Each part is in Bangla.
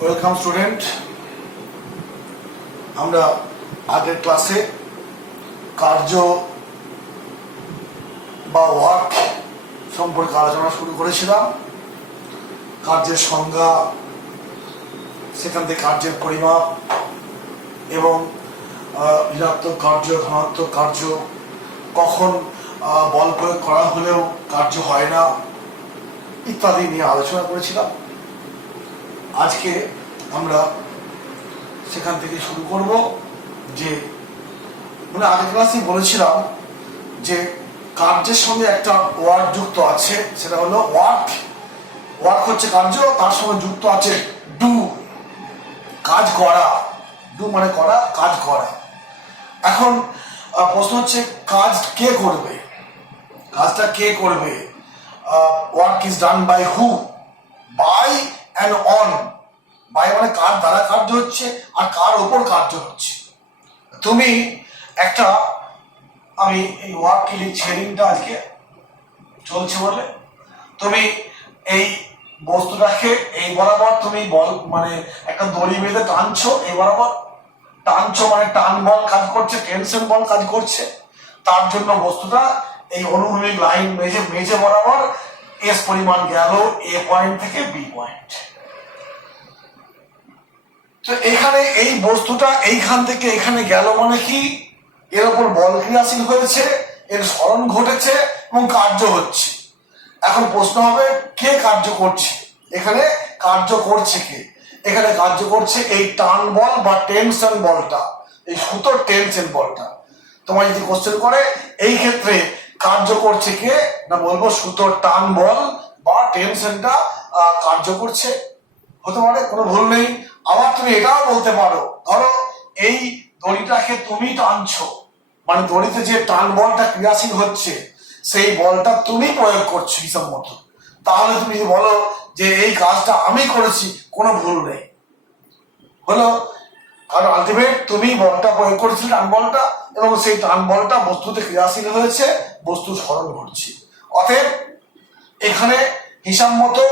Welcome student. আমরা আগের ক্লাসে কার্য বা ওয়ার্ক সম্পর্কে আলোচনা শুরু করেছিলাম। কার্যের সংজ্ঞা, সেখান থেকে কার্যের পরিমাপ এবং ঋণাত্মক কার্য, ধনাত্মক কার্য, কখন বল প্রয়োগ করা হলেও কার্য হয় না ইত্যাদি নিয়ে আলোচনা করেছিলাম। আজকে আমরা সেখান থেকে শুরু করব। যে আগের ক্লাসে বলেছিলাম যে কার্যের সঙ্গে একটা ওয়ার্ড যুক্ত আছে, সেটা হলো ওয়ার্ক। ওয়ার্ক হচ্ছে কার্য, তার সঙ্গে যুক্ত আছে ডু, কাজ করা। ডু মানে করা, কাজ করা। এখন প্রশ্ন হচ্ছে কাজ কে করবে, কাজটা কে করবে? Work is done by who? By and on. By মানে কার দ্বারা কার্য হচ্ছে, আর কার ওপর কার্য হচ্ছে। তুমি একটা, আমি এই ওয়ার্ক লিখছি, হেডিংটা আজকে চলছে বলে, তুমি এই বস্তুটাকে এই বরাবর তুমি বল মানে একটা দড়ি বেঁধে টানছো, এই বরাবর টানছো মানে টান বল কাজ করছে, টেনশন বল কাজ করছে। তার জন্য বস্তুটা এই অনুভূমিক লাইন মেঝে বরাবর এস পরিমাণ গেল এ পয়েন্ট থেকে বি পয়েন্ট। তো এখানে এই বস্তুটা এইখান থেকে এখানে গেল মানে কি, এর উপর বল ক্রিয়াশীল হয়েছে, এর স্মরণ ঘটেছে এবং কার্য হচ্ছে। এখন প্রশ্ন হবে কে কার্য করছে? এখানে কার্য করছে কে? এখানে কার্য করছে এই টান বল বা টেনশন বলটা, এই সুতোর টেনশন বলটা। তোমার যদি কোশ্চেন করে এই ক্ষেত্রে কার্য করছে কে, না বলবো সুতোর টান বল বা টেনশনটা কার্য করছে। হতে পারে, কোনো ভুল নেই। আবার তুমি এটাও বলতে পারো, ধরো এই দড়িটাকে তুমি টানছো, মানে দড়িতে যে টান বলটা ক্রিয়াশীল হচ্ছে সেই বলটা তুমি প্রয়োগ করছো হিসাব মতো। তাহলে তুমি যদি বলো যে এই কাজটা আমি করেছি, কোনো ভুল নেই, হলো। কারণ আলটিমেট তুমি বলটা প্রয়োগ করেছিলে, টান বলটা, এবং সেই টান বলটা বস্তুতে ক্রিয়াশীল হয়েছে, বস্তু স্মরণ ঘটছে। অতএব এখানে হিসাব মতো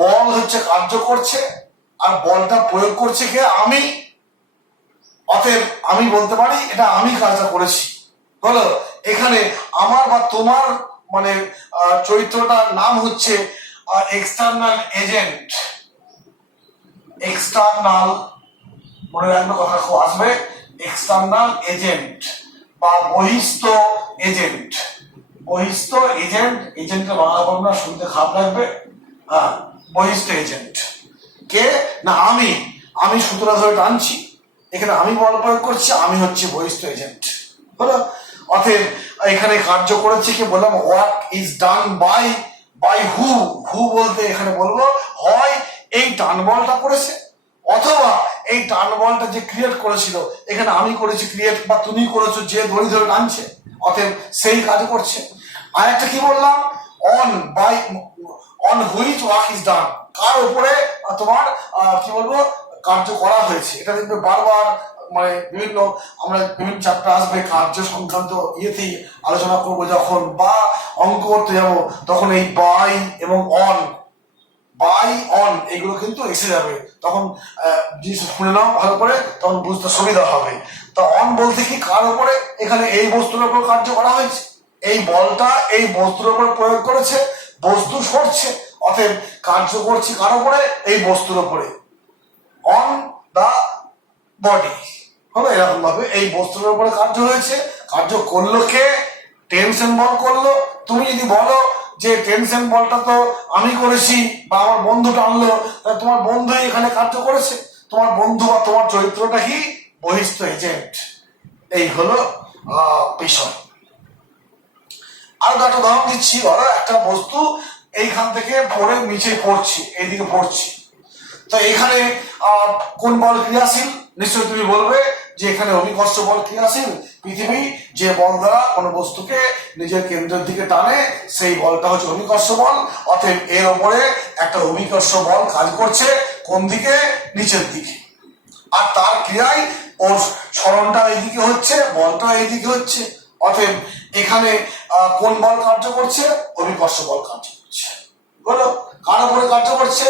বল হচ্ছে কার্য করছে, আর বলটা প্রয়োগ করছে কে? আমি। অতএব আমি বলতে পারি এটা আমি কাজটা করেছি, হলো। এখানে আমার বা তোমার মানে চরিত্রটার নাম হচ্ছে এক্সটার্নাল এজেন্ট। এক্সটার্নাল, মনে রাখবে, কথা খুব আসবে। এক্সটার্নাল এজেন্ট বা বহিস্থ এজেন্ট। বহিস্থ এজেন্ট, এজেন্টের বাংলা বর্ণনা শুনতে খারাপ লাগবে। হ্যাঁ, বহিস্থ এজেন্ট কে? না আমি। আমি সুতরা ধরে টানছি, এখানে আমি বল প্রয়োগ করছি, আমি হচ্ছে বহিস্থ এজেন্ট, হলো। অতএব এখানে কার্য করেছে কি বললাম, work is done by by who. Who বলতে এখানে বলবো হয় এই টান বলটা করেছে, অথবা এই টান বলটা যে ক্রিয়েট করেছিল, এখানে আমি করেছি ক্রিয়েট, বা তুমি করেছো যে দড়ি ধরে টানছে, অতএব সেই কাজ করছে। আর একটা কি বললাম, on by, on which work is done, কার উপরে তোমার কি বলবো কার্য করা হয়েছে। এটা দেখবে বারবার, মানে বিভিন্ন, আমরা বিভিন্ন চ্যাপ্টার আসবে কার্য সংক্রান্ত ইয়েতেই আলোচনা করবো যখন, বা অঙ্ক করতে যাবো তখন এই বাই এবং অন, বাই অন এগুলো কিন্তু এসে যাবে। তখন জিনিস শুনে নাও ভালো করে, তখন বুঝতে সুবিধা হবে। তো অন বলতে কি, কার উপরে? এখানে এই বস্তুর উপর কার্য করা হয়েছে, এই বলটা এই বস্তুর উপর প্রয়োগ করেছে, বস্তু সরছে, অতএব কার্য করছে কার উপরে? এই বস্তুর উপরে, অন দা বডি, হলো। এরকম ভাবে এই বস্তুর উপরে কার্য হয়েছে। কার্য করলো কে? টেনশন বল করলো। তুমি যদি বলো যে টেনশন বলটা তো আমি করেছি বা আমার বন্ধু টানলো, তাহলে তোমার বন্ধুই এখানে কার্য করেছে। তোমার বন্ধু বা তোমার চরিত্রটা কি? বহিস্থ এজেন্ট। এই হলো বিষয়। আর একটা উদাহরণ দিচ্ছি, ধরো একটা বস্তু এইখান থেকে পড়ে নিচে পড়ছি, এইদিকে পড়ছি। তো এখানে কোন বল ক্রিয়াশীল? নিশ্চয়ই তুমি বলবে যে এখানে অভিকর্ষ বল ক্রিয়াশীল। পৃথিবী যে বল দ্বারা কোনো বস্তুকে নিজের কেন্দ্রের দিকে টানে, সেই বলটা হচ্ছে অভিকর্ষ বল। অতএব এর ওপরে একটা অভিকর্ষ বল কাজ করছে, কোন দিকে? নিচের দিকে। আর তার ক্রিয়ায় ওর স্মরণটা এইদিকে হচ্ছে, বলটা এইদিকে হচ্ছে। অতএব এখানে কোন বল কার্য করছে? অভিকর্ষ বল কার্য করছে, বলো। কার উপরে কার্য করছে?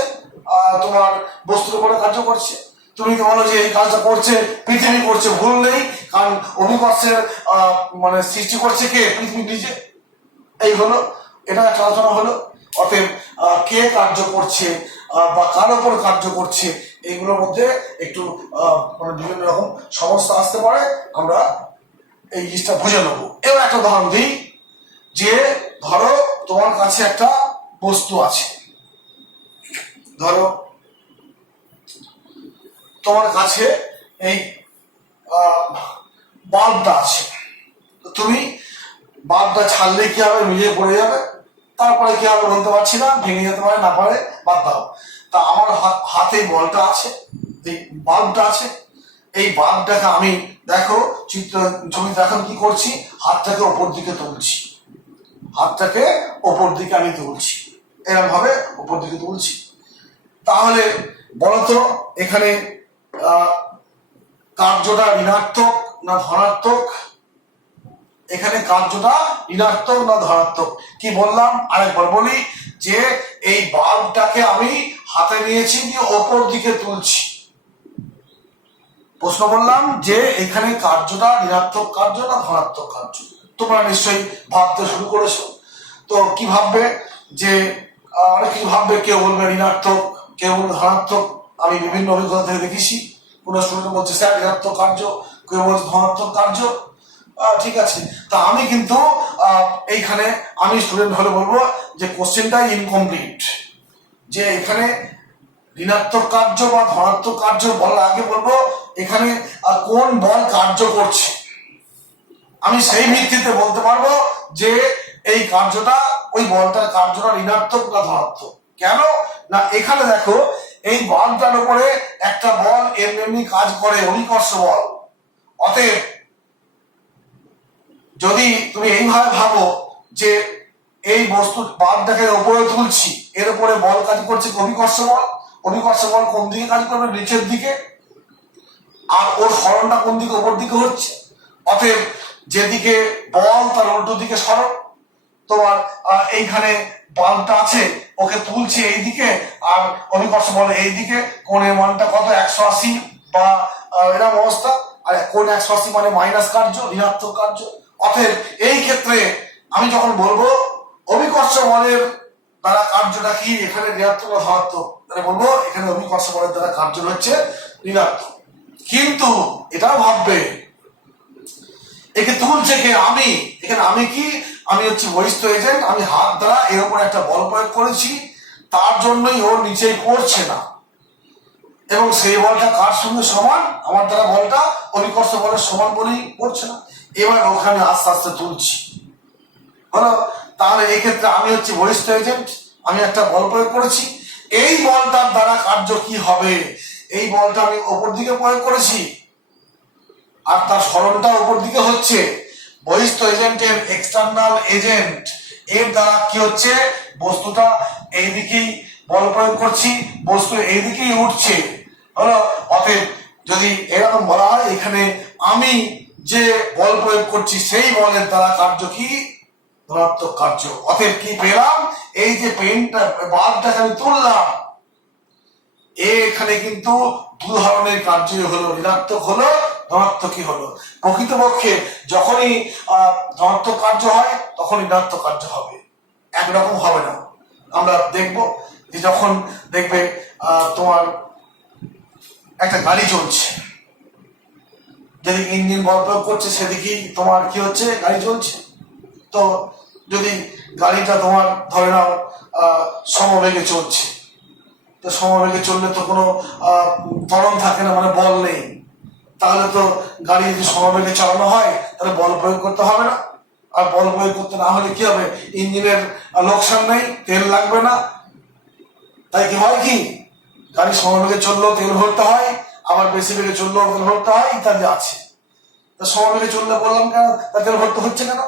তোমার বস্তুর উপরে কার্য করছে। তুমি কি বলো যে এই কাজটা করছে পৃথিবী করছে, ভুল নেই, কারণ অভিকর্ষের মানে সৃষ্টি করছে কে? পৃথিবী নিজে। এই হলো, এটা একটা আলোচনা হলো। অতএব কে কার্য করছে বা কার উপর কার্য করছে, এইগুলোর মধ্যে একটু মানে বিভিন্ন রকম সমস্যা আসতে পারে, আমরা এই জিনিসটা বুঝে নেবো। এবার একটা উদাহরণ দিই, যে ধরো তোমার কাছে একটা বস্তু আছে, ধরো তোমার কাছে এই বাল্বটা আছে, তুমি বাল্বটা ছাড়লে কি হবে? নিজে পড়ে যাবে, তারপরে কি হবে বলতে পারছি না, ভেঙে যেতে পারে, না পারে, বাদ দাও। তা আমার হাতে বলটা আছে, এই বাল্বটা আছে, এই বাল্বটাকে আমি দেখো ছবি দেখো কি করছি, হাতটাকে ওপর দিকে তুলছি, হাতটাকে ওপর দিকে আমি তুলছি, এরকম ভাবে ওপর দিকে তুলছি। তাহলে বলতো এখানে কার্যটা ঋণাত্মক না ধনাত্মক? এখানে কার্যটা ঋণাত্মক না ধনাত্মক? কি বললাম আরেকবার বলি, যে এই বাল্বটাকে আমি হাতে নিয়েছি, নিয়ে ওপর দিকে তুলছি। প্রশ্ন করলাম যে এখানে কার্যটা ঋণাত্মক কার্য না ধনাত্মক কার্য? তোমরা নিশ্চয়ই ভাবতে শুরু করেছো। তো কি ভাববে? যে অনেক কিছু ভাববে, কেউ বলবে ঋণাত্মক, কেউ বলবে ধনাত্মক। আমি বিভিন্ন অভিজ্ঞতা থেকে দেখেছি, কোনো স্টুডেন্ট বলছে স্যার ঋণাত্মক কার্য, কেউ বলছে ধনাত্মক কার্য। ঠিক আছে, তা আমি কিন্তু এইখানে আমি স্টুডেন্ট হলে বলবো যে কোশ্চেনটাই ইনকমপ্লিট, যে এখানে ঋণাত্মক কার্য বা ধনাত্মক কার্য বলার আগে বলবো এখানে কোন বল কার্য করছে। আমি সেই ভিত্তিতে বলতে পারবো যে এই কার্যটা, ওই বলটার কার্যটা ঋণাত্মক না ধনাত্মক। কেন না, এখানে দেখো এই বলটার উপরে একটা বল এমনি কাজ করে, অভিকর্ষ বল। অতএব যদি তুমি এইভাবে ভাবো যে এই বস্তু বাল্বটাকে উপরে তুলছি, এর উপরে বল কাজ করছে অভিকর্ষ বল, অভিকর্ষ বল কোন দিকে কাজ করবে? নিচের দিকে। আর ওর সরণটা কোন দিকে? উপর দিকে হচ্ছে। অতএব যেদিকে বল তার উল্টো দিকে সরণ। তোমার এইখানে বাল্বটা আছে, ওকে তুলছে এই দিকে, আর অভিকর্ষ বল এই দিকে। কোণের মানটা কত? 180, বা এরকম অবস্থা। আর কোণ 180 মানে মাইনাস কার্য, ঋণাত্মক কার্য। অতএব এই ক্ষেত্রে আমি যখন বলবো অভিকর্ষ বলের দ্বারা কার্যটা কি, এখানে ঋণাত্মক বা ধনাত্মক, তাহলে বলবো এখানে অভিকর্ষ বলের দ্বারা কার্য হচ্ছে ঋণাত্মক। কিন্তু এটাও ভাববে একে তুলছে কে? আমি। এখানে আমি কি? আমি হচ্ছে বহিস্থ এজেন্ট, আমি হাত দ্বারা এর উপর একটা বল প্রয়োগ করেছি, তার জন্যই ওর নিচে পড়ছে না, এবং সেই বলটা কার সঙ্গে সমান? আমার দ্বারা বলটা অভিকর্ষ বলের সমান বলেই পড়ছে না। এবার ওখানে আস্তে আস্তে তুলছি, হলো। তাহলে এই ক্ষেত্রে আমি হচ্ছে বহিস্থ এজেন্ট, আমি একটা বল প্রয়োগ করেছি। এই বলটার দ্বারা কার্য কি হবে? এই বলটা আমি ওপর দিকে প্রয়োগ করেছি, আর তার সরণটা উপর দিকে হচ্ছে। বহিস্থ এজেন্টের, এক্সটার্নাল এজেন্ট, এর দ্বারা কি হচ্ছে? বস্তুটা এইদিকেই বল প্রয়োগ করছি, বস্তু এইদিকেই উঠছে, হলো। অতএব যদি এরকম বলা হয়, এখানে আমি যে বল প্রয়োগ করছি সেই বলের দ্বারা কার্য কি? ধনাত্মক কার্য। অতএব কি পেলাম? এই যে পেনটা, বাল্বটাকে আমি তুললাম, এখানে কিন্তু দু ধরনের কার্যই হলো, ঋণাত্মক হলো, ধনাত্মকই হলো। প্রকৃতপক্ষে যখনই ধনাত্মক কার্য হয় তখন ঋণাত্মক কার্য হবে, একরকম হবে না। আমরা দেখব যে যখন দেখবে তোমার একটা গাড়ি চলছে, যেদিকে ইঞ্জিন বল প্রয়োগ করছে সেদিকেই তোমার কি হচ্ছে? গাড়ি চলছে। তো যদি গাড়িটা তোমার ধরে নাও সমবেগে চলছে, তো সমবেগে চললে তো কোনো ত্বরণ থাকে না, মানে বল নেই। তাহলে তো গাড়ি যদি সমবেগে চালানো হয় তাহলে বল প্রয়োগ করতে হবে না। আর বল প্রয়োগ করতে না হলে কি হবে? ইঞ্জিনের লোকসান নেই, তেল লাগবে না। তাই কি হয় কি, গাড়ি সমবেগে চললেও তেল ভরতে হয়, আবার বেশি বেগে চললেও তেল ভরতে হয়, ইত্যাদি আছে। তা সমবেগে চললে বললাম কেন তা তেল ভরতে হচ্ছে কেন?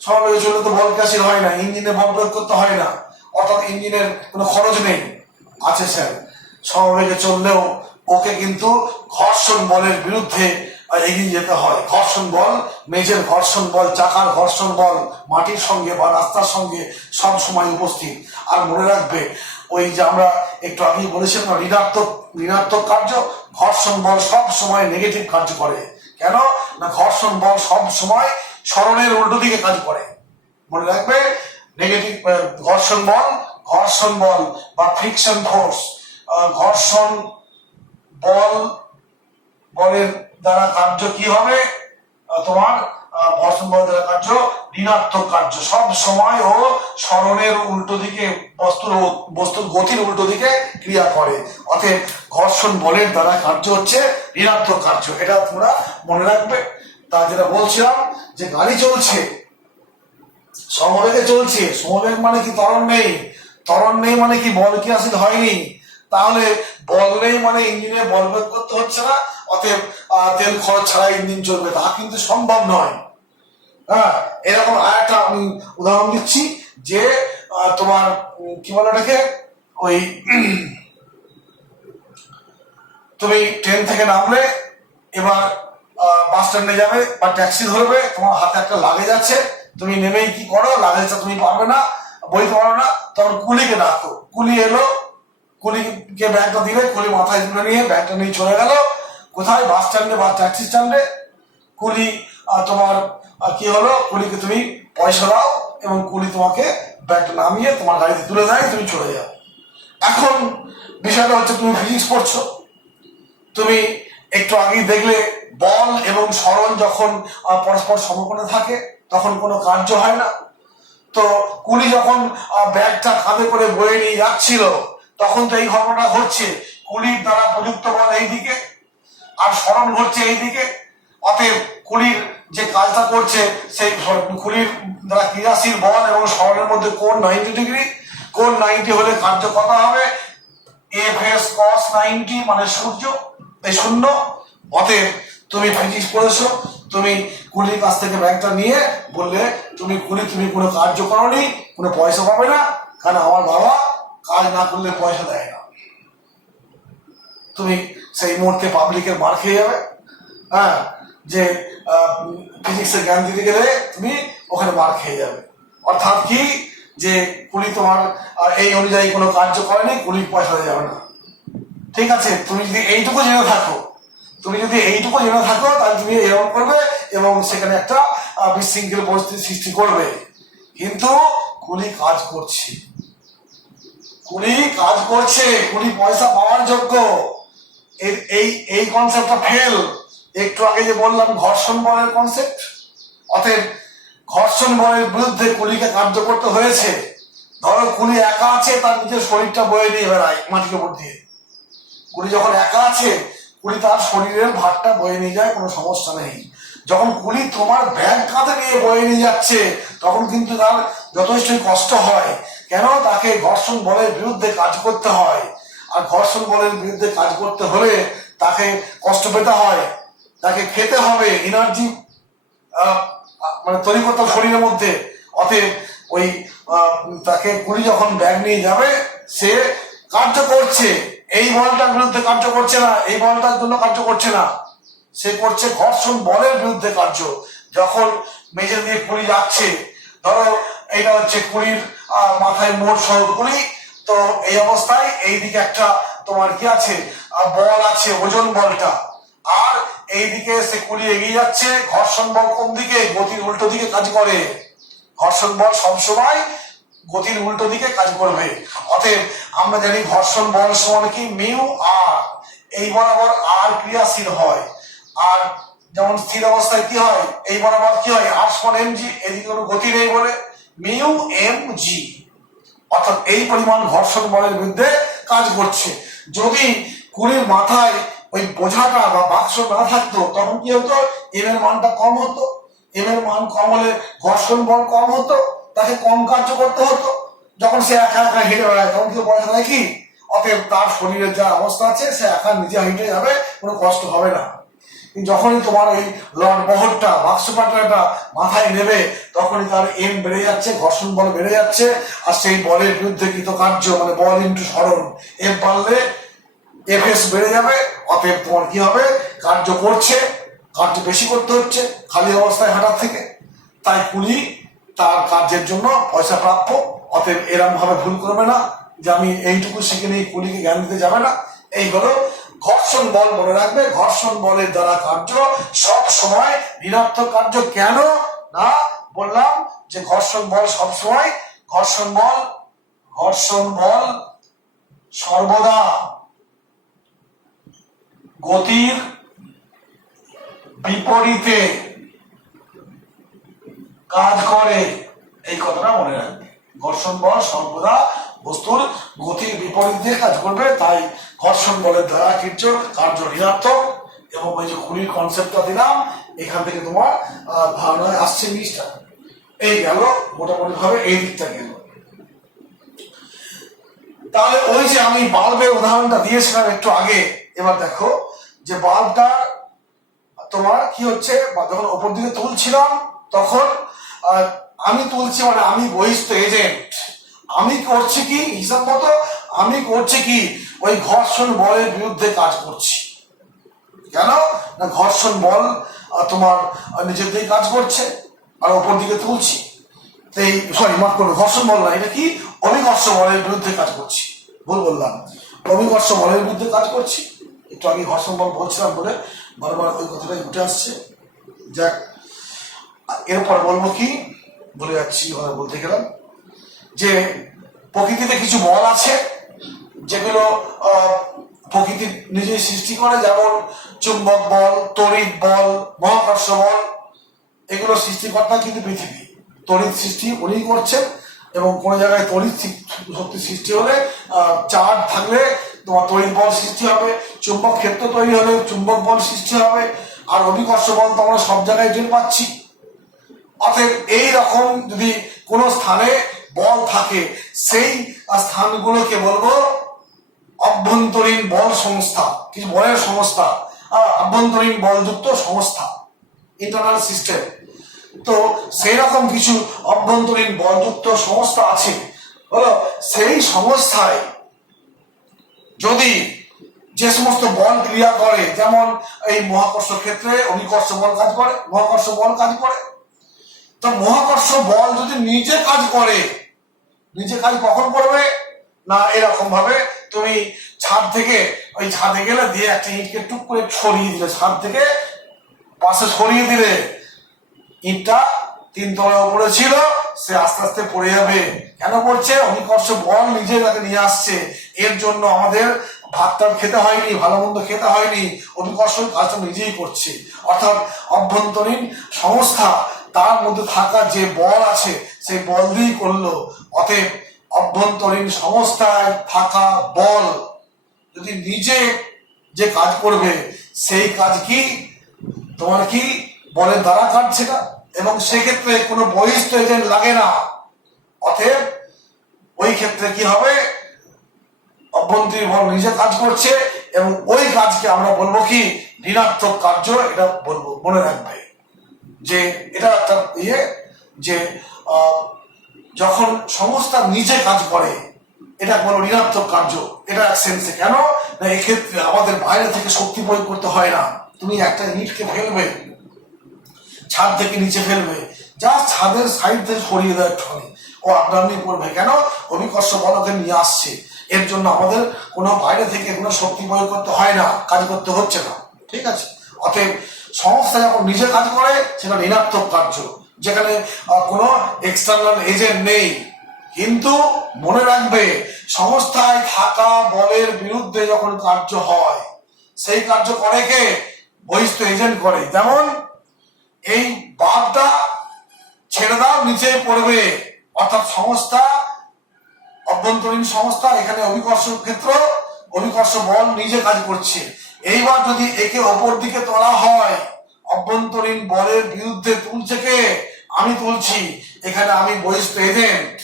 সমবেগে চললে তো বল ক্যাসিল হয় না, ইঞ্জিনে বল প্রয়োগ করতে হয় না, অর্থাৎ ইঞ্জিনের কোনো খরচ নেই। আছে স্যার, সমবেগে চললেও ওকে কিন্তু ঘর্ষণ বলের বিরুদ্ধে এগিয়ে যেতে হয়। ঘর্ষণ বল, মেঝের ঘর্ষণ বল, চাকার ঘর্ষণ বল মাটির সঙ্গে বা রাস্তার সঙ্গে সব সময় উপস্থিত। আর মনে রাখবে ওই যে আমরা একটু আগে বলেছিলাম না, ঋণাত্মক কার্য, ঘর্ষণ বল সব সময় নেগেটিভ কার্য করে। কেন না, ঘর্ষণ বল সব সময় সরণের উল্টো দিকে কাজ করে। মনে রাখবে নেগেটিভ ঘর্ষণ বল বা ফ্রিকশন ফোর্স, ঘর্ষণ বলের দ্বারা কার্য কি হবে, তোমার ঘর্ষণ বলের দ্বারা কার্য ঋণাত্মক কার্য, সব সময় ও সরণের উল্টো দিকে বস্তুর গতির উল্টো দিকে ক্রিয়া করে। অতএব ঘর্ষণ বলের দ্বারা কার্য হচ্ছে ঋণাত্মক কার্য, এটা তোমরা মনে রাখবে। তা যেটা বলছিলাম যে গাড়ি চলছে, সমবেগে চলছে, সমবেগ মানে কি ত্বরণ নেই, ত্বরণ নেই মানে কি বল ক্রিয়াশীল হয়নি, তাহলে বল নেই মানে ইঞ্জিনে বল প্রয়োগ করতে হচ্ছে না, অতএব তেল খরচ ছাড়া ইঞ্জিন চলবে, তা কিন্তু সম্ভব নয়। হ্যাঁ, এরকম আরেকটা আমি উদাহরণ দিচ্ছি যে তোমার কি বলে এটাকে, ওই তুমি ট্রেন থেকে নামলে, এবার বাস স্ট্যান্ডে যাবে বা ট্যাক্সি ধরবে, তোমার হাতে একটা লাগেজ আছে, তুমি নেমেই কি করো, লাগেজটা তুমি পারবে না, বইতে পারো না, তখন কুলিকে ডাকো, কুলি এলো, কুলিকে ব্যাগটা দিলে, কুলি মাথায় তুলে নিয়ে ব্যাগটা নিয়ে চলে গেল কোথায়, বাস স্ট্যান্ডে বা ট্যাক্সি স্ট্যান্ডে। কুলি তোমার কি হলো, কুলিকে তুমি পয়সা দাও এবং কুলি তোমাকে ব্যাগটা নামিয়ে তোমার গাড়িতে তুলে দেয়, তুমি চলে যাও। এখন বিষয়টা হচ্ছে তুমি ফিজিক্স পড়ছো, তুমি একটু আগেই দেখলে বল এবং সরণ যখন পরস্পর সমকোণে থাকে তখন কোনো কার্য হয় না। তো কুলি যখন ব্যাগটা কাঁধে করে বয়ে নিয়ে যাচ্ছিল তখন তো এই ঘটনাটা ঘটছে, কুলির দ্বারা প্রযুক্ত বল এইদিকে আর সরণ ঘটছে এইদিকে। অতএব কুলির যে কাজটা করছে সেই কুলির দ্বারা ক্রিয়াশীল বল এবং সরণের মধ্যে কোণ 90 ডিগ্রি, কোণ 90 হলে কার্য কত হবে, এফ কস 90 মানে সূর্য, এই শূন্য। অতএব তুমি ফিজিক্স পড়েছো, তুমি কুলির কাছ থেকে ব্যাগটা নিয়ে বললে তুমি কোনো কার্য করোনি, কোনো পয়সা পাবে না, কারণ আমার বাবা কাজ না করলে পয়সা দেয় না। তুমি সেই মুহূর্তে পাবলিকের মার খেয়ে যাবে। হ্যাঁ, যে ফিজিক্সের জ্ঞান দিতে গেলে তুমি ওখানে মার খেয়ে যাবে। অর্থাৎ কি, যে কুলি তোমার এই অনুযায়ী কোনো কার্য করেনি, কুলির পয়সা দেওয়া যাবে না। ঠিক আছে, তুমি যদি এইটুকু জেনে থাকো তাহলে তুমি এরকম করবে এবং সেখানে একটা বিশৃঙ্খল পরিস্থিতি সৃষ্টি করবে। কিন্তু কুলি কাজ করছে, কুলি পয়সা পাওয়ার যোগ্য, এই কনসেপ্টটা ফেল। একটু আগে যে বললাম ঘর্ষণ বলের কনসেপ্ট, অতএব ঘর্ষণ বলের বিরুদ্ধে কুলিকে কার্য করতে হয়েছে। ধরো কুলি একা আছে, তার নিজের শরীরটা বয়ে নিয়ে বেড়ায় মাটির উপর দিয়ে, কুলি যখন একা আছে কুলি তার শরীরের ভারটা বয়ে নিয়ে যায়, কোনো সমস্যা নেই। যখন কুলি তোমার ব্যাগ কাঁধে নিয়ে বয়ে নিয়ে যাচ্ছে তখন কিন্তু তার যথেষ্টই কষ্ট হয়। কেন, তাকে ঘর্ষণ বলের বিরুদ্ধে কাজ করতে হয়, আর ঘর্ষণ বলের বিরুদ্ধে কাজ করতে হলে তাকে কষ্ট পেতে হয়, তাকে খেতে হবে, এনার্জি মানে তৈরি করতে হবে শরীরের মধ্যে। অতএব ওই তাকে কুলি যখন ব্যাগ নিয়ে যাবে সে কার্য করছে, এই বলটার বিরুদ্ধে কার্য করছে না, এই বলটার জন্য কার্য করছে না, সে করছে ঘর্ষণ বলের বিরুদ্ধে কার্য। যখন মেঝে দিয়ে কুলি যাচ্ছে, ধরো এটা হচ্ছে কুলির মাথায় মোট সহ কুলি, তো এই অবস্থায় এইদিকে একটা তোমার কি আছে, বল আছে, ওজন বলটা, আর এইদিকে সে কুলি এগিয়ে যাচ্ছে। ঘর্ষণ বল কোন দিকে, গতির উল্টো দিকে কাজ করে, ঘর্ষণ বল সবসময় গতির উল্টো দিকে কাজ করবে। অতএব আমরা জানি ঘর্ষণ বল সমান কি, মিউ আর, এই বরাবর আর ক্রিয়াশীল হয়, আর যেমন স্থির অবস্থায় কি হয়, এই বরাবর কি হয়, আর সমান এম জি, এদিকে কোনো গতি নেই বলে মিউ এম জি, অর্থাৎ এই পরিমাণ ঘর্ষণ বলের বিরুদ্ধে কাজ করছে। যদি কুলির মাথায় ওই বোঝাটা বা বাক্স না থাকতো তখন কি হতো, এম এর মানটা কম হতো, এম এর মান কম হলে ঘর্ষণ বল কম হতো, তাকে কম কার্য করতে হতো। যখন সে একা একা হেঁটে বেড়ায় তখন কেউ পয়সা দেয় কি, অতএব তার শরীরের যা অবস্থা আছে সে একা নিজে হেঁটে যাবে, কোনো কষ্ট হবে না। যখনই তোমার ওই লড বহরটা বাক্স পাটলাটা মাথায় নেবে তখনই তার এম বেড়ে যাচ্ছে, ঘর্ষণ বল বেড়ে যাচ্ছে, আর সেই বলের বিরুদ্ধে কৃতকার্য মানে বল ইন্টু সরণ, এফ বাড়লে এফ এস বেড়ে যাবে। অতএব তোমার কি হবে, কার্য করছে, কার্য বেশি করতে হচ্ছে খালি অবস্থায় হাঁটার থেকে, তাই কুলি তার কার্যের জন্য পয়সা প্রাপ্য। অতএব এরম ভাবে ভুল করবে না যে আমি এইটুকু শিখে নিয়ে কুলিকে জ্ঞান দিতে যাবে না। এই হলো ঘর্ষণ বল। মনে রাখবে, ঘর্ষণ বলের দ্বারা কার্য সব সময় ঋণাত্মক কার্য। কেন না বললাম যে ঘর্ষণ বল সব সময়, ঘর্ষণ বল সর্বদা গতির বিপরীতে কাজ করে। এই কথাটা মনে রাখবে, ঘর্ষণ বল সর্বদা বস্তুর গতির বিপরীতে কাজ করবে, তাই ঘর্ষণ বলের দ্বারা কার্য ঋণাত্মক। এবং ওই যে কুলির কনসেপ্টটা দিলাম, এখান থেকে তোমার ধারণায় আসছে জিনিসটা। এই গেল মোটামুটি ভাবে এই দিকটা গেল। তাহলে ওই যে আমি বাল্বের উদাহরণটা দিয়েছিলাম একটু আগে, এবার দেখো যে বাল্বটা তোমার কি হচ্ছে, যখন ওপর দিকে তুলছিলাম তখন আমি তুলছি মানে আমি বহিস্থ এজেন্ট। আমি করছি কি হিসাব মতো, আমি করছি কি ওই ঘর্ষণ বলের বিরুদ্ধে কাজ করছি। কেন না ঘর্ষণ বল তোমার নিজের দিকে কাজ করছে আর ওপর দিকে তুলছি। এই সরি মাফ করবো, ঘর্ষণ বল না, এটা কি অভিকর্ষ বলের বিরুদ্ধে কাজ করছি। ভুল বললাম, অভিকর্ষ বলের বিরুদ্ধে কাজ করছি। একটু আগে ঘর্ষণ বল বলছিলাম বলে বারবার ওই কথাটাই উঠে আসছে। যাক, এরপর বলবো কি বলে যাচ্ছি, বলতে গেলাম যে প্রকৃতিতে কিছু বল আছে যেগুলো প্রকৃতি নিজে সৃষ্টি করে, যেমন চুম্বক বল, তড়িৎ বল, মহাকর্ষ বল। এগুলো সৃষ্টিকর্তা কিন্তু পৃথিবী। তড়িৎ সৃষ্টি উনি করছেন, এবং কোনো জায়গায় তড়িৎ শক্তি সৃষ্টি হলে চার্জ থাকলে তোমার তড়িৎ বল সৃষ্টি হবে, চুম্বক ক্ষেত্র তৈরি হলে চুম্বক বল সৃষ্টি হবে, আর অভিকর্ষ বল তো আমরা সব জায়গায় টের পাচ্ছি। অতএব এই রকম যদি কোনো স্থানে বল থাকে, সেই স্থানগুলোকে বলবো অভ্যন্তরীণ বল সংস্থা, কিছু বলের সংস্থা, অভ্যন্তরীণ বলযুক্ত সংস্থা, ইন্টারনাল সিস্টেম। তো সেই রকম কিছু অভ্যন্তরীণ বলযুক্ত সংস্থা আছে, হলো সেই সংস্থায় যদি যে সমস্ত বল ক্রিয়া করে, যেমন এই মহাকর্ষ ক্ষেত্রে অভিকর্ষ বল কাজ করে, মহাকর্ষ বল কাজ করে। তো মহাকর্ষ বল যদি নিজে কাজ করে, নিজে কাজ কখন করবে না এরকম ভাবে তুমি ছাদ থেকে, ওই ছাদে গেলে দিয়ে একটা ইটকে টুক করে সরিয়ে দিলে, ছাদ থেকে পাশে সরিয়ে দিলে, ইটটা 3 তলার উপরে ছিল, সে আস্তে আস্তে পড়ে যাবে। কেন পড়ছে? অভিকর্ষ বল নিজে তাকে নিয়ে আসছে। এর জন্য আমাদের ভাতটা খেতে হয়নি, ভালো মন্দ খেতে হয়নি, অভিকর্ষ কাজটা নিজেই করছে। অর্থাৎ অভ্যন্তরীণ সংস্থা, তার মধ্যে থাকা যে বল আছে সেই বল দিয়েই করলো। অতএব অভ্যন্তরীণ সংস্থায় থাকা বল যদি নিজে যে কাজ করবে, সেই কাজ কি তোমার কি বলের দ্বারা কাটছে না, এবং সেক্ষেত্রে কোনো বহিস্থ এজেন্ট লাগে না। অতএব ওই ক্ষেত্রে কি হবে, অভ্যন্তরীণ বল নিজে কাজ করছে, এবং ওই কাজকে আমরা বলবো কি ঋণাত্মক কার্য। এটা বলবো, মনে রাখবে যে এটা একটা ইয়ে, যে যখন সংস্থা নিজে কাজ করে এটা কোনো ঋণাত্মক কার্য। এটা এক সেন্সে। কেন না এক্ষেত্রে আমাদের বাইরে থেকে শক্তি প্রয়োগ করতে হয় না। তুমি একটা ইটকে ফেলবে, ছাদ থেকে নিচে ফেলবে, যা ছাদের সাইড থেকে সরিয়ে দেয় একটুখানি, ও আপনি করবে। কেন? অভিকর্ষ বলকে নিয়ে আসছে। এর জন্য আমাদের কোনো বাইরে থেকে কোনো শক্তি প্রয়োগ করতে হয় না, কাজ করতে হচ্ছে না। ঠিক আছে? অতএব সংস্থা যখন নিজে কাজ করে সেটা ঋণাত্মক কার্য, যেখানে কোনো এক্সটার্নাল এজেন্ট নেই। কিন্তু মনে রাখবে, সংস্থায় থাকা বলের বিরুদ্ধে যখন কার্য হয়, সেই কার্য করে কে? বহিস্থ এজেন্ট করে। যেমন এই বাল্বটা ছেড়ে দাও, নিচে পড়বে, অর্থাৎ সংস্থা, অভ্যন্তরীণ সংস্থা, এখানে অভিকর্ষ ক্ষেত্র, অভিকর্ষ বল নিজে কাজ করছে। এইবার যদি একে অপর দিকে তোলা হয়, অভ্যন্তরীণ বলের বিরুদ্ধে তুলছে কে? আমি তুলছি। এখানে আমি বহিস্থ এজেন্ট,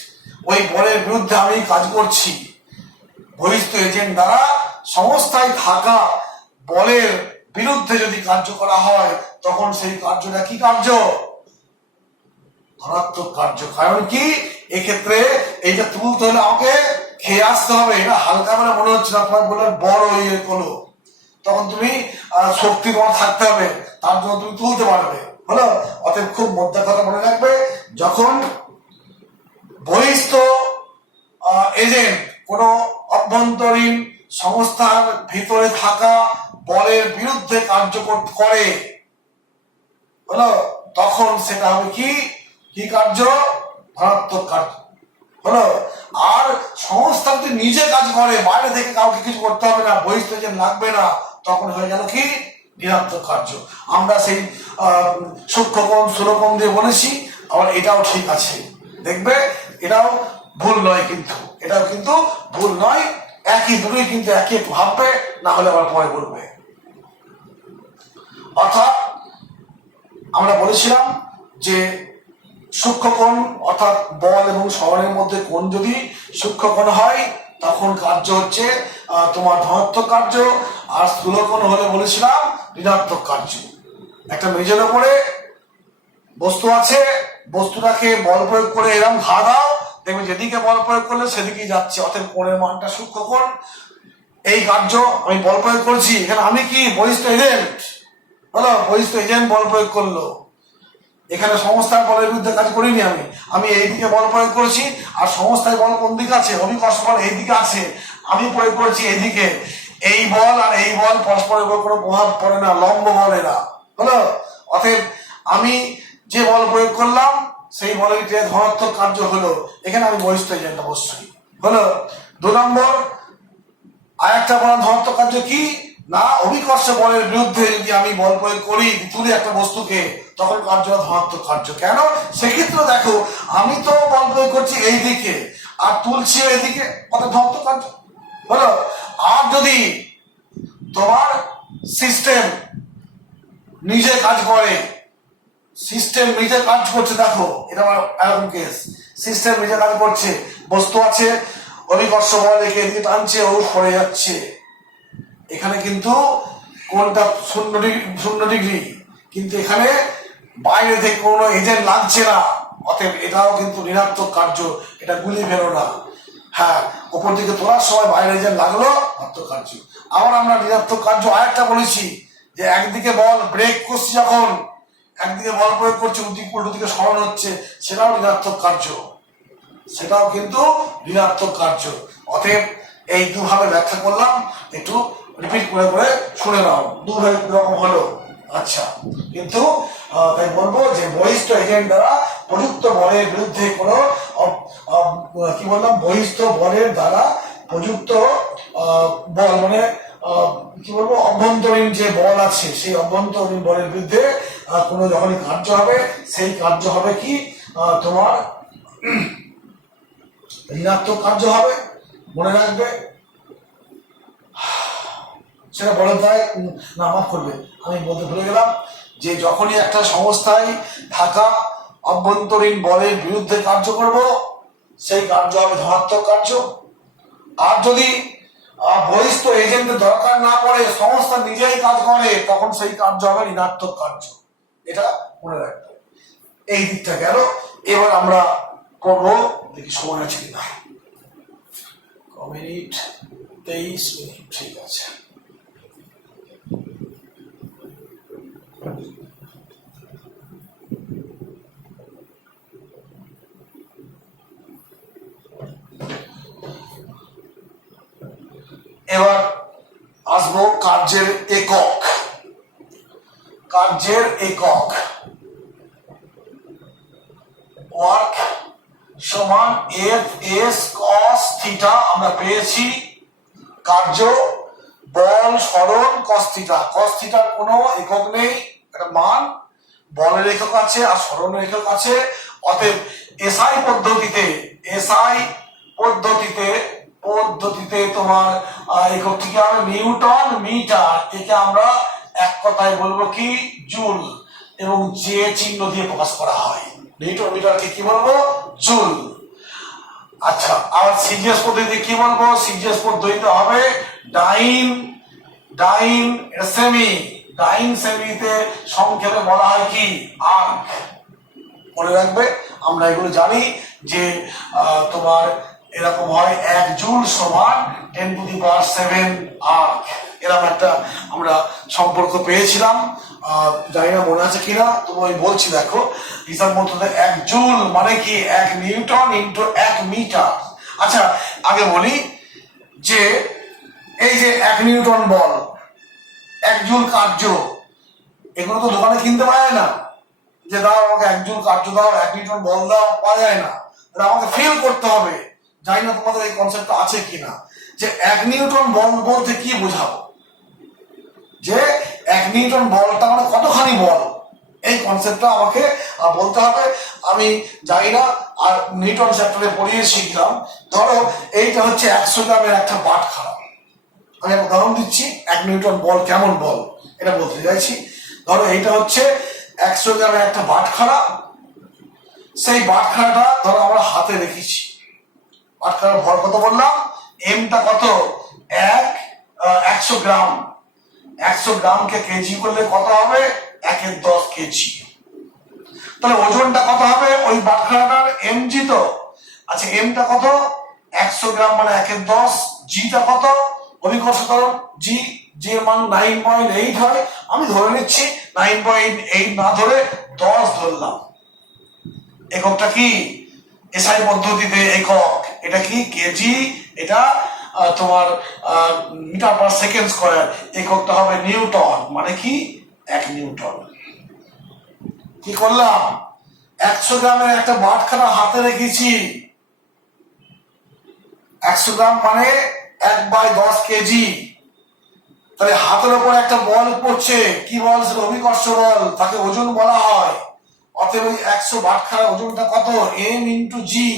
ওই বলের বিরুদ্ধে আমি কাজ করছি। বহিস্থ এজেন্ট দ্বারা সংস্থায় থাকা বলের বিরুদ্ধে যদি কার্য করা হয়, তখন সেই কার্যটা কি কার্য? ধনাত্মক কার্য। কারণ কি, এক্ষেত্রে এইটা তুলতে হলে আমাকে খেয়ে আসতে হবে। এটা হালকা করে মনে হচ্ছে না, তোমার বলে বড় ইয়ে করলো, তো তখন তুমি শক্তি তোমার থাকতে হবে, তার জন্য তুমি তুলতে পারবে। হলো, অতএব খুব মধ্যে কথা মনে রাখবে, যখন বহিস্থ এজেন্ট কোন অভ্যন্তরীণ সংস্থার ভিতরে থাকা বলের বিরুদ্ধে কার্য করে, হলো, তখন সেটা হবে কি কি কার্য? ধনাত্মক কার্য। হলো, আর সংস্থা যদি নিজে কাজ করে, বাইরে থেকে কাউকে কিছু করতে হবে না, বহিস্থ এজেন্ট লাগবে না, তখন হয়ে গেল কি ঋণাত্মক কার্য। আমরা সেই সূক্ষ্মকোণ স্থূলকোণ দিয়ে বলেছি, আবার এটাও ঠিক আছে, দেখবে এটাও ভুল নয়, কিন্তু এটাও কিন্তু ভুল নয়, একই দুটোই কিন্তু একই একটু ভাববে, না হলে আবার পরে বলবে। অর্থাৎ আমরা বলেছিলাম যে সূক্ষ্মকোণ অর্থাৎ বল এবং সরণের মধ্যে কোণ যদি সূক্ষ্মকোণ হয়, তখন কার্য হচ্ছে তোমার ধনাত্মক কার্য, আর স্থূলকোণ হলে বলেছিলাম ঋণাত্মক কার্য। একটা মেজের উপরে বস্তু আছে, বস্তুটাকে বল প্রয়োগ করে এরকম ধা দাও, দেখবে যেদিকে বল প্রয়োগ করলে সেদিকেই যাচ্ছে, অতএব কোণের মানটা সূক্ষ্মকোণ। এই কার্য আমি বল প্রয়োগ করছি, এখানে আমি কি বহিস্থ এজেন্ট, হলো, বহিস্থ এজেন্ট বল প্রয়োগ করলো, এখানে সংস্থার বলের বিরুদ্ধে কাজ করিনি, আমি এইদিকে বল প্রয়োগ করছি, আর সংস্থায় বল কোন দিকে আছে? অভিকর্ষ বল এইদিকে আছে, আমি প্রয়োগ করেছি এইদিকে। এই বল আর এই বল পরস্পরের উপর কোনো প্রভাব পড়ে না, লম্ব বল এরা, হলো। অতএব আমি যে বল প্রয়োগ করলাম সেই বলের যে ধনাত্মক কার্য হলো, এখানে আমি বহিস্থ এজেন্ট অবশ্যই, হলো। 2 নম্বর আর একটা বল ধনাত্মক কার্য কি না, অভিকর্ষ বলের বিরুদ্ধে যদি আমি বল প্রয়োগ করি, তুলি একটা বস্তুকে, তখন কার্য ধনাত্মক কার্য। কেন? সেক্ষেত্রে দেখো আমি তো বল প্রয়োগ করছি এই দিকে আর তুলছি এইদিকে, অর্থাৎ ধনাত্মক কার্য, হলো। আর যদি তোমার সিস্টেম নিজে কাজ করে, সিস্টেম নিজে কাজ করছে, দেখো এটা আমার এরকম কেস, সিস্টেম নিজে কাজ করছে, বস্তু আছে, অভিকর্ষ বল একে এদিকে টানছে, ও সরে যাচ্ছে, এখানে কিন্তু কোনটা 0 ডিগ্রি, কিন্তু এখানে বাইরে থেকে কোনো এজেন্ট লাগছে না, অতএব এটাও কিন্তু ঋণাত্মক কার্য, এটা গুলি ফেলো না। হ্যাঁ, উপর দিকে তোলার সময় বাইরে এজেন্ট লাগলো, ধনাত্মক কার্য। আবার আমরা ঋণাত্মক কার্য আরেকটা বলেছি, যে একদিকে বল ব্রেক করছি, যখন একদিকে বল প্রয়োগ করছে, উল্টো দিকে সরণ হচ্ছে, সেটাও ঋণাত্মক কার্য, সেটাও কিন্তু ঋণাত্মক কার্য। অতএব এই দুভাবে ব্যাখ্যা করলাম, একটু রিপিট করে করে শুনে নাও, দুভাবে রকম হলো। আচ্ছা, কিন্তু তাই বলবো যে বহিস্থ এজেন্ট দ্বারা প্রযুক্ত বলের বিরুদ্ধে কোনো কি বললাম, বহিস্থ বলের দ্বারা প্রযুক্ত বল মানে কি বলবো, অভ্যন্তরীণ যে বল আছে, সেই অভ্যন্তরীণ বলের বিরুদ্ধে কোনো যখনই কার্য হবে, সেই কার্য হবে কি তোমার ঋণাত্মক কার্য হবে, মনে রাখবে। সেটা বলে দেয় না, মাফ করবে, আমি বলতে ভুলে গেলাম, যে যখনই একটা সংস্থায় থাকা অভ্যন্তরীণ বলের বিরুদ্ধে কার্য করব, সেই কার্য হবে ধনাত্মক কার্য। আর যদি বহিস্থ এজেন্টের দরকার না পড়ে, সংস্থা নিজেই কাজ করে, তখন সেই কার্য হবে ঋণাত্মক কার্য, এটা মনে রাখবে। এই দিকটা গেল। এবার আমরা করবো, দেখি সময় আছে কিনা, মিনিট 23 মিনিট, ঠিক আছে। এবার আসবো কার্যের একক। কার্যের একক ওয়ার্ক সমান এফ এস কস থিটা আমরা পেয়েছি। কার্য বল সরণ কস থিটা, কস থিটার কোনো একক নেই, একটা মান, বলের একক আছে আর সরণের একক আছে। অতএব এসআই পদ্ধতিতে তোমার এককটি কি হবে নিউটন মিটার, একে আমরা এক কথায় বলবো কি জুল, এবং যে চিহ্ন দিয়ে প্রকাশ করা হয়। নিউটন মিটারকে কি বলবো? জুল। আচ্ছা, আর সিজিএস পদ্ধতিতে কি বলবো? সিজিএস পদ্ধতিতে হবে ডাইন সেমিতে সংক্ষেপে বলা হয় কি আর্ক। মনে রাখবে, আমরা এগুলো জানি যে তোমার এরকম হয় 1 জুল সমান 10⁷ আর্ক। এরকম একটা আমরা সম্পর্ক পেয়েছিলাম, জানি না মনে আছে কিনা, তবু আমি বলছি। দেখো হিসাব মতো 1 জুল মানে কি 1 নিউটন ইন্টু 1 মিটার। আচ্ছা আগে বলি যে এই যে 1 নিউটন বল, 1 জুল কার্য, এগুলো তো দোকানে কিনতে পাওয়া যায় না, যে দাও আমাকে 1 জুল কার্য দাও, 1 নিউটন বল দাও, পাওয়া যায় না। আমাকে ফিল করতে হবে, জানি না তোমাদের এই কনসেপ্টটা আছে কিনা, যে 1 নিউটন বল বলতে কি বোঝাবো, যে 1 নিউটন বলটা মানে কতখানি বল, এই কনসেপ্টটা আমাকে বলতে হবে। আমি জানি না, আর নিউটন চ্যাপ্টারে পড়িয়ে শিখলাম। ধরো এইটা হচ্ছে 100 গ্রামের একটা বাটখারা, আমি একটা উদাহরণ দিচ্ছি 1 নিউটন বল কেমন বল এটা বলতে চাইছি। ধরো এইটা হচ্ছে 100 গ্রামের একটা বাটখারা, সেই বাটখারাটা ধরো আমরা হাতে রেখেছি। বাটখারার ভর কত বললাম, এমটা কত 100 গ্রাম, 100 গ্রামকে কেজি করলে কত হবে 1/10 কেজি। তাহলে ওজনটা কত হবে ওই বাটখারাটার, এমজি তো। আচ্ছা এমটা কত 100 গ্রাম মানে 1/10, জিটা কত অভিকর্ষ ত্বরণ, জি এর মান 9.8 হয়। আমি ধরে নিচ্ছি 9.8 না ধরে 10 ধরলাম। এককটা কি এসআই পদ্ধতিতে একক, এটা কি কেজি, এটা তোমার মিটার পার সেকেন্ড স্কয়ার, এককটা হবে নিউটন, মানে কি 1 নিউটন। কি করলাম 100 গ্রামের একটা বাটখারা হাতে রেখেছি, 100 গ্রাম মানে 1/10 কেজি। তাহলে হাতের উপর একটা বল পড়ছে, কি বল সেটা অভিকর্ষ বল, তাকে ওজন বলা হয়। অতএব ওই 100 বাটখারা ওজনটা কত এম ইন্টু জি,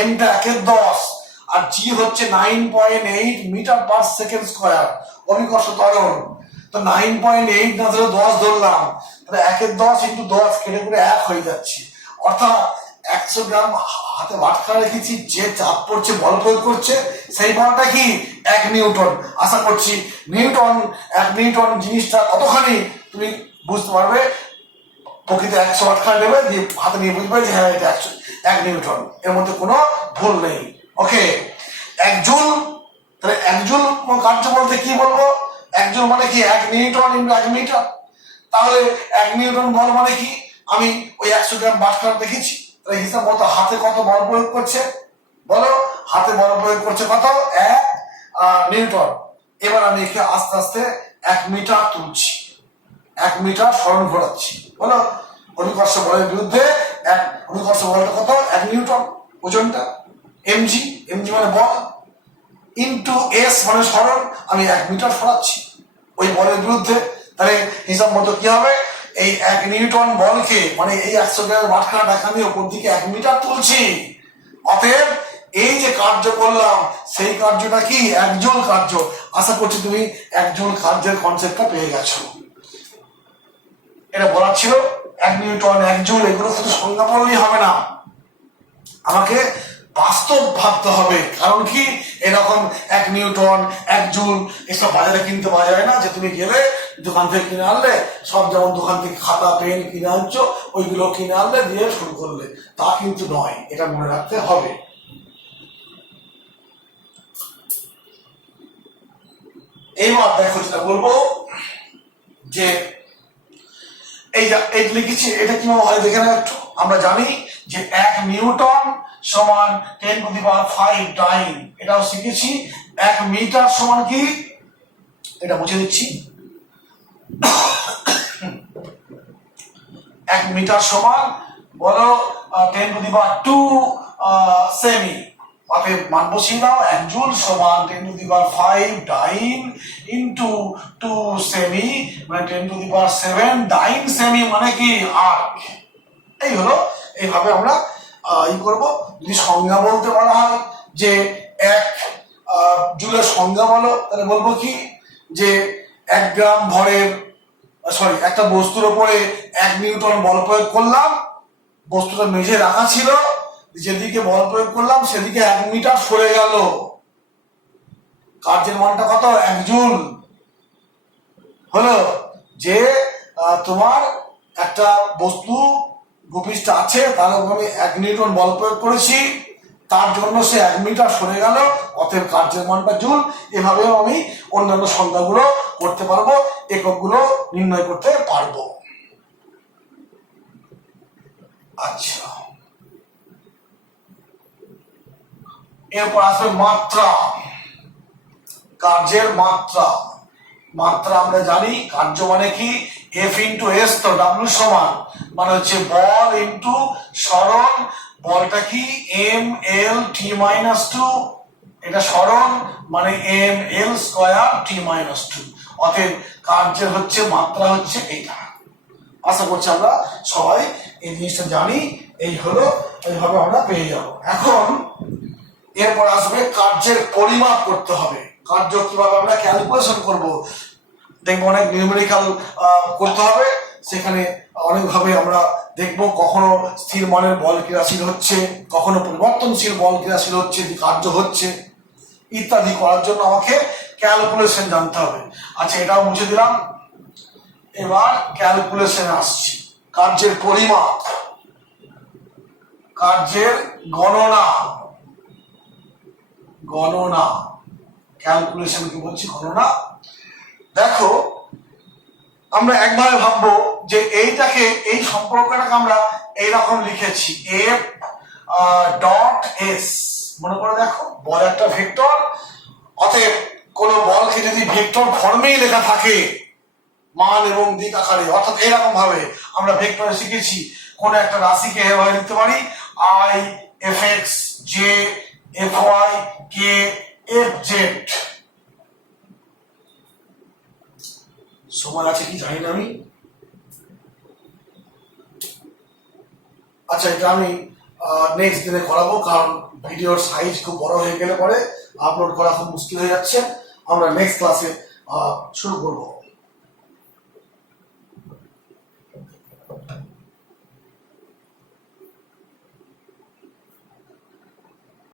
এমটা 1/10 আর জি হচ্ছে 9.8 মিটার পার সেকেন্ড স্কয়ার, অভিকর্ষ ত্বরণ। তো 9.8 না ধরে 10 ধরলাম, তাহলে 1/10 ইন্টু 10 কেটে করে 1 হয়ে যাচ্ছে। অর্থাৎ 100 গ্রাম হাতে বাটখারা রেখেছি, যে চাপ পড়ছে বল প্রয়োগ করছে সেই বলটা কি 1 নিউটন। আশা করছি নিউটন 1 নিউটন জিনিসটা কতখানি তুমি বুঝতে পারবে। প্রকৃতি 100 বাটখারা নেবে, দিয়ে হাতে নিয়ে বুঝবে যে হ্যাঁ এটা 1 নিউটন, এর মধ্যে কোনো ভুল নেই। ওকে 1 জুল, তাহলে 1 জুল কার্য বলতে কি বলবো, 1 জুল মানে কি 1 নিউটন ইন্টু 1 মিটার। তাহলে 1 নিউটন বল মানে কি, আমি ওই 100 গ্রাম বাটখারা দেখেছি, তাহলে হিসাব মতো হাতে কত বল প্রয়োগ করছে বলো, হাতে বল প্রয়োগ করছে কত 1 নিউটন। এবার আমি একে আস্তে আস্তে 1 মিটার তুলছি, 1 মিটার সরণ ঘোরাচ্ছি, বলো অভিকর্ষ বলের বিরুদ্ধে অভিকর্ষ বলটা কত 1 নিউটন, ওজনটা এমজি, এমজি মানে বল, ইন্টু এস মানে সরণ, আমি 1 মিটার সরাচ্ছি ওই বলের বিরুদ্ধে। তাহলে হিসাব মতো কি হবে, এই 1 নিউটন বলকে মানে এই 100 গ্রামের বাটখারাটাকে আমি ওপর দিকে 1 মিটার তুলছি। অতএব এই যে কার্য করলাম সেই কার্যটা কি 1 জুল কার্য। আশা করছি তুমি 1 জুল কার্যের কনসেপ্টটা পেয়ে গেছো। এটা বলার ছিল 1 নিউটন 1 জুল এগুলো শুধু সংজ্ঞা বললেই হবে না, আমাকে বাস্তব ভাবতে হবে। কারণ কি এরকম 1 নিউটন 1 জুল এসব বাজারে কিনতে পাওয়া যায় না, যে তুমি গেলে দোকান থেকে কিনে আনলে, সব যেমন দোকান থেকে খাতা পেন কিনে আনছো ওইগুলো কিনে আনলে দিয়ে শুরু করলে, তা কিন্তু নয়, এটা মনে রাখতে হবে। এইবার দেখো যেটা বলবো, যে এই লিখেছি এটা কিভাবে হয় দেখে নাও একটু। আমরা জানি যে 1 নিউটন সমান 10⁵ টাইম, এটাও শিখেছি। 1 মিটার সমান কি, এটা মুছে দিচ্ছি, 1 মিটার সমান বলো 10⁻² সেমি। অতএব মান বসিয়ে দাও, 1 জুল সমান 10⁵ ডাইন ইন্টু 2 সেমি মানে 10⁷ ডাইন সেমি মানে কি আর্ক। এই হলো, এইভাবে আমরা করবো। যদি সংজ্ঞা বলতে বলা হয় যে 1 জুলের সংজ্ঞা বলো, তাহলে বলবো কি যে 1 গ্রাম ভরের একটা বস্তুর উপরে 1 নিউটন বল প্রয়োগ করলাম, বস্তুটা মেঝে রাখা ছিল, যেদিকে বল প্রয়োগ করলাম সেদিকে 1 মিটার সরে গেল, কার্যের মানটা কত 1 জুল হলো। যে তোমার একটা বস্তু ভূপৃষ্ঠে আছে, তার উপর আমি 1 নিউটন বল প্রয়োগ করেছি, তার জন্য সে 1 মিটার সরে গেল, অতএব কার্যের মানটা জুল। এভাবেও আমি অন্যান্য সংখ্যাগুলো করতে পারবো, এককগুলো নির্ণয় করতে পারবো। আচ্ছা, এরপর আসবে মাত্রা, কার্যের মাত্রা। মাত্রা আমরা জানি কার্য মানে কি, এফ ইন্টু এস, তো ডাব্লিউ সমান মানে হচ্ছে বল ইন্টু সরণ। বলটা কি এম এল টি মাইনাস টু, এটা সরণ মানে এম এল স্কোয়ার টি মাইনাস টু। অতএব কার্যের হচ্ছে মাত্রা হচ্ছে এটা। আশা করছি আমরা সবাই এই জিনিসটা জানি। এই হলো, এইভাবে আমরা পেয়ে যাব। এখন এরপর আসবে কার্যের পরিমাপ করতে হবে। কার্য কিভাবে আমরা ক্যালকুলেশন করব, দেখবো অনেক নিউমেরিক্যাল করতে হবে। সেখানে অনেকভাবে আমরা দেখবো, কখনো স্থির মানের বল ক্রিয়াশীল হচ্ছে, কখনো পরিবর্তনশীল বল ক্রিয়াশীল হচ্ছে, কার্য হচ্ছে ইত্যাদি। করার জন্য আমাকে ক্যালকুলেশন জানতে হবে। আচ্ছা, এটাও মুছে দিলাম। এবার ক্যালকুলেশন আসছি। কার্যের পরিমাপ, কার্যের গণনা, গণনা ক্যালকুলেশন কি বলছি, গণনা। দেখো, আমরা একভাবে ভাববো যে এইটাকে, এই সম্পর্কটাকে আমরা এইরকম লিখেছি, এফ ডট এস। মনে করে দেখো, বল একটা ভেক্টর, অতএব কোন বলকে যদি ভেক্টর ফর্মেই লেখা থাকে মান এবং দিক আকারে, অর্থাৎ এরকম ভাবে আমরা ভেক্টরে শিখেছি কোন একটা রাশিকে এভাবে লিখতে পারি, I F X J F Y K F Z. সময় আছে কি জানি না আমি। আচ্ছা, এটা আমি নেক্সট দিনে করাবো, কারণ ভিডিওর সাইজ খুব বড় হয়ে গেলে পরে আপলোড করা খুব মুশকিল হয়ে যাচ্ছে। আমরা নেক্সট ক্লাসে শুরু করবো।